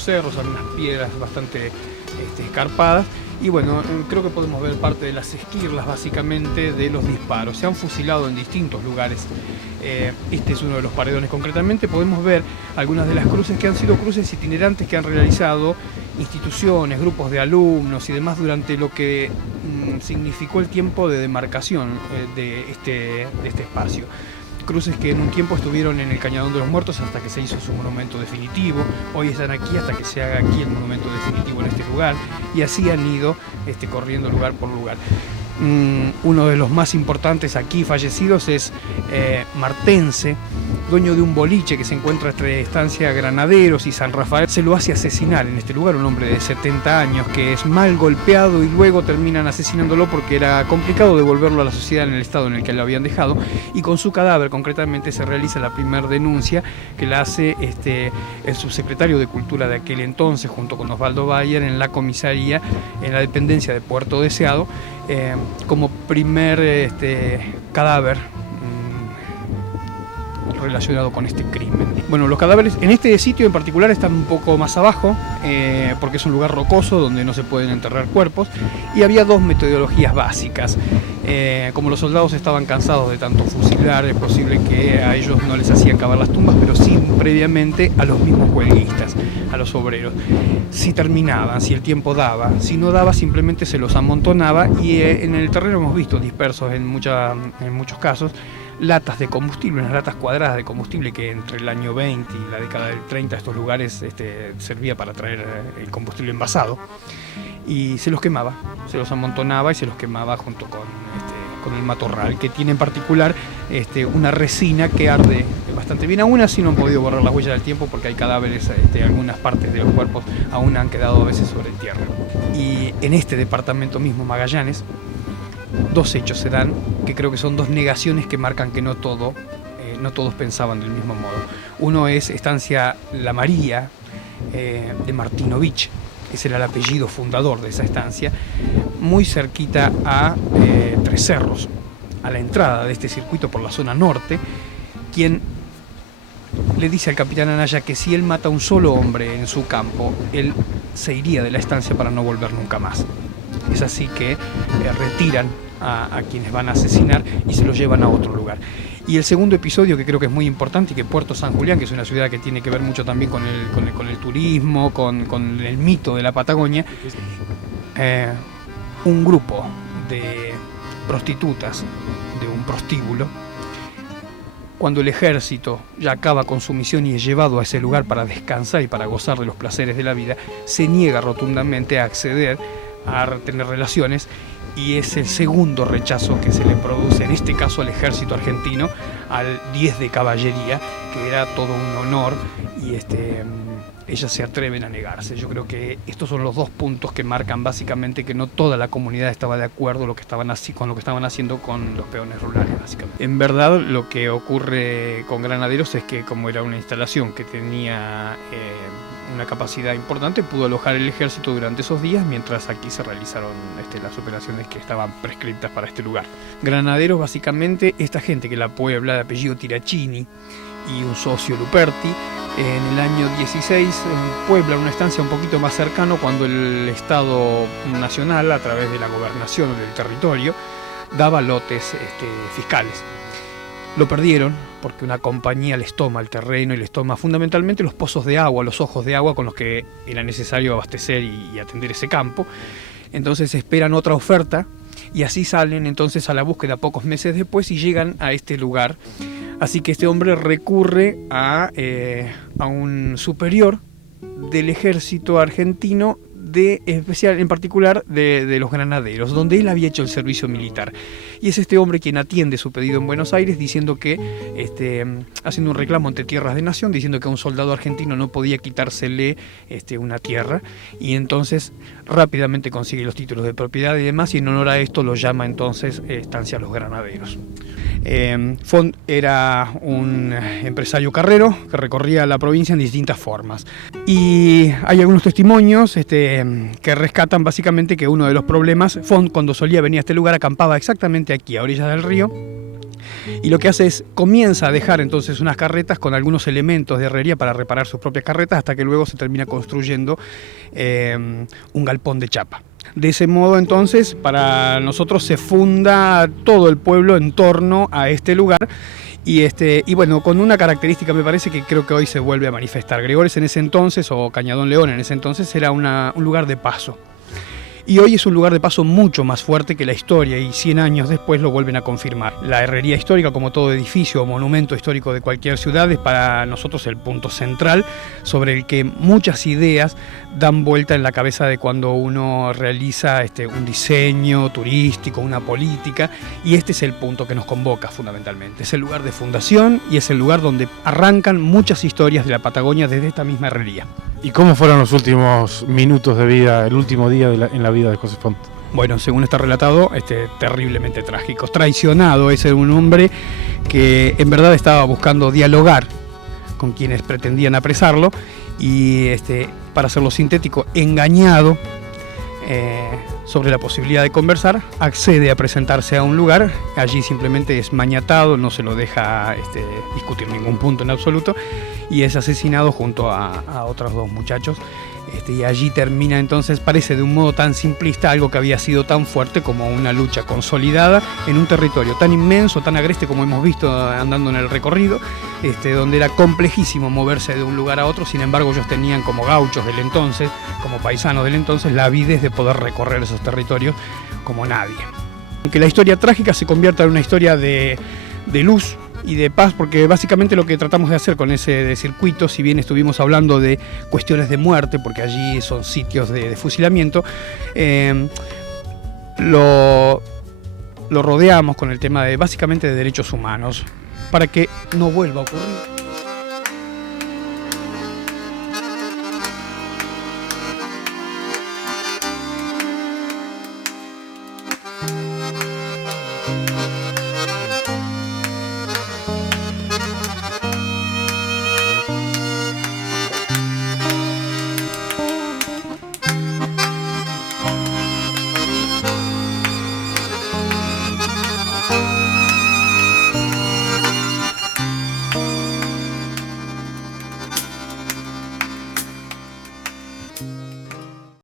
algunos cerros, algunas piedras bastante escarpadas. Y bueno, creo que podemos ver parte de las esquirlas básicamente de los disparos. Se han fusilado en distintos lugares. Este es uno de los paredones concretamente. Podemos ver algunas de las cruces que han sido cruces itinerantes que han realizado instituciones, grupos de alumnos y demás durante lo que significó el tiempo de demarcación de este espacio. Cruces que en un tiempo estuvieron en el Cañadón de los Muertos hasta que se hizo su monumento definitivo, hoy están aquí hasta que se haga aquí el monumento definitivo en este lugar, y así han ido corriendo lugar por lugar. Uno de los más importantes aquí fallecidos es Martense, dueño de un boliche que se encuentra entre Estancia Granaderos y San Rafael. Se lo hace asesinar en este lugar un hombre de 70 años que es mal golpeado y luego terminan asesinándolo porque era complicado devolverlo a la sociedad en el estado en el que lo habían dejado, y con su cadáver concretamente se realiza la primera denuncia que la hace el subsecretario de Cultura de aquel entonces junto con Osvaldo Bayer en la comisaría, en la dependencia de Puerto Deseado, como primer cadáver relacionado con este crimen. Bueno, los cadáveres en este sitio en particular están un poco más abajo, porque es un lugar rocoso donde no se pueden enterrar cuerpos, y había dos metodologías básicas. Como los soldados estaban cansados de tanto fusilar, es posible que a ellos no les hacían cavar las tumbas, pero sí previamente a los mismos huelguistas, a los obreros. Si terminaban, si el tiempo daba, si no daba, simplemente se los amontonaba, y en el terreno hemos visto dispersos en muchos casos latas de combustible, unas latas cuadradas de combustible que entre el año 20 y la década del 30 estos lugares servía para traer el combustible envasado, y se los quemaba, se los amontonaba y se los quemaba junto con el matorral, que tiene en particular una resina que arde bastante bien. Aún así no han podido borrar las huellas del tiempo porque hay cadáveres, algunas partes de los cuerpos aún han quedado a veces sobre tierra. Y en este departamento mismo, Magallanes, dos hechos se dan que creo que son dos negaciones que marcan que no todos pensaban del mismo modo. Uno es Estancia La María de Martinovich, ese era el apellido fundador de esa estancia, muy cerquita a Tres Cerros, a la entrada de este circuito por la zona norte, quien le dice al capitán Anaya que si él mata a un solo hombre en su campo, él se iría de la estancia para no volver nunca más. Es así que retiran a quienes van a asesinar y se los llevan a otro lugar. Y el segundo episodio, que creo que es muy importante, y que Puerto San Julián, que es una ciudad que tiene que ver mucho también con el turismo, con el mito de la Patagonia, un grupo de prostitutas de un prostíbulo, cuando el ejército ya acaba con su misión y es llevado a ese lugar para descansar y para gozar de los placeres de la vida, se niega rotundamente a acceder a tener relaciones, y es el segundo rechazo que se le produce, en este caso al ejército argentino, al 10 de caballería, que era todo un honor, y ellas se atreven a negarse. Yo creo que estos son los dos puntos que marcan básicamente que no toda la comunidad estaba de acuerdo con lo que estaban haciendo con los peones rurales, básicamente. En verdad, lo que ocurre con Granaderos es que, como era una instalación que tenía una capacidad importante, pudo alojar el ejército durante esos días, mientras aquí se realizaron las operaciones que estaban prescritas para este lugar. Granaderos, básicamente, esta gente que la puebla, de apellido Tirachini, y un socio Luperti, en el año 16 puebla una estancia un poquito más cercano, cuando el Estado Nacional, a través de la gobernación del territorio, daba lotes fiscales. Lo perdieron porque una compañía les toma el terreno y les toma fundamentalmente los pozos de agua, los ojos de agua con los que era necesario abastecer y atender ese campo. Entonces esperan otra oferta y así salen entonces a la búsqueda pocos meses después y llegan a este lugar. Así que este hombre recurre a un superior del ejército argentino, en particular de los Granaderos, donde él había hecho el servicio militar. Y es este hombre quien atiende su pedido en Buenos Aires, diciendo que, haciendo un reclamo ante Tierras de Nación, diciendo que a un soldado argentino no podía quitársele una tierra, y entonces rápidamente consigue los títulos de propiedad y demás, y en honor a esto lo llama entonces Estancia Los Granaderos. Font era un empresario carrero que recorría la provincia en distintas formas, y hay algunos testimonios que rescatan básicamente que uno de los problemas, Font, cuando solía venir a este lugar, acampaba exactamente aquí, a orillas del río, y lo que hace es, comienza a dejar entonces unas carretas con algunos elementos de herrería para reparar sus propias carretas, hasta que luego se termina construyendo un galpón de chapa. De ese modo entonces para nosotros se funda todo el pueblo en torno a este lugar. Y bueno, con una característica me parece que creo que hoy se vuelve a manifestar. Gregores en ese entonces, o Cañadón León en ese entonces, era un lugar de paso. Y hoy es un lugar de paso mucho más fuerte que la historia, y 100 años después lo vuelven a confirmar. La herrería histórica, como todo edificio o monumento histórico de cualquier ciudad, es para nosotros el punto central sobre el que muchas ideas dan vuelta en la cabeza de cuando uno realiza un diseño turístico, una política, y este es el punto que nos convoca fundamentalmente. Es el lugar de fundación y es el lugar donde arrancan muchas historias de la Patagonia desde esta misma herrería. ¿Y cómo fueron los últimos minutos de vida, el último día en la vida de José Font? Bueno, según está relatado, terriblemente trágico. Traicionado, es un hombre que en verdad estaba buscando dialogar con quienes pretendían apresarlo y, para hacerlo sintético, engañado sobre la posibilidad de conversar, accede a presentarse a un lugar, allí simplemente es maniatado, no se lo deja discutir ningún punto en absoluto, y es asesinado junto a otros dos muchachos. Y allí termina entonces, parece de un modo tan simplista, algo que había sido tan fuerte como una lucha consolidada en un territorio tan inmenso, tan agreste como hemos visto andando en el recorrido, donde era complejísimo moverse de un lugar a otro. Sin embargo, ellos tenían, como gauchos del entonces, como paisanos del entonces, la avidez de poder recorrer esos territorios como nadie. Que la historia trágica se convierta en una historia de luz y de paz, porque básicamente lo que tratamos de hacer con ese circuito, si bien estuvimos hablando de cuestiones de muerte, porque allí son sitios de fusilamiento, lo rodeamos con el tema de básicamente de derechos humanos, para que no vuelva a ocurrir.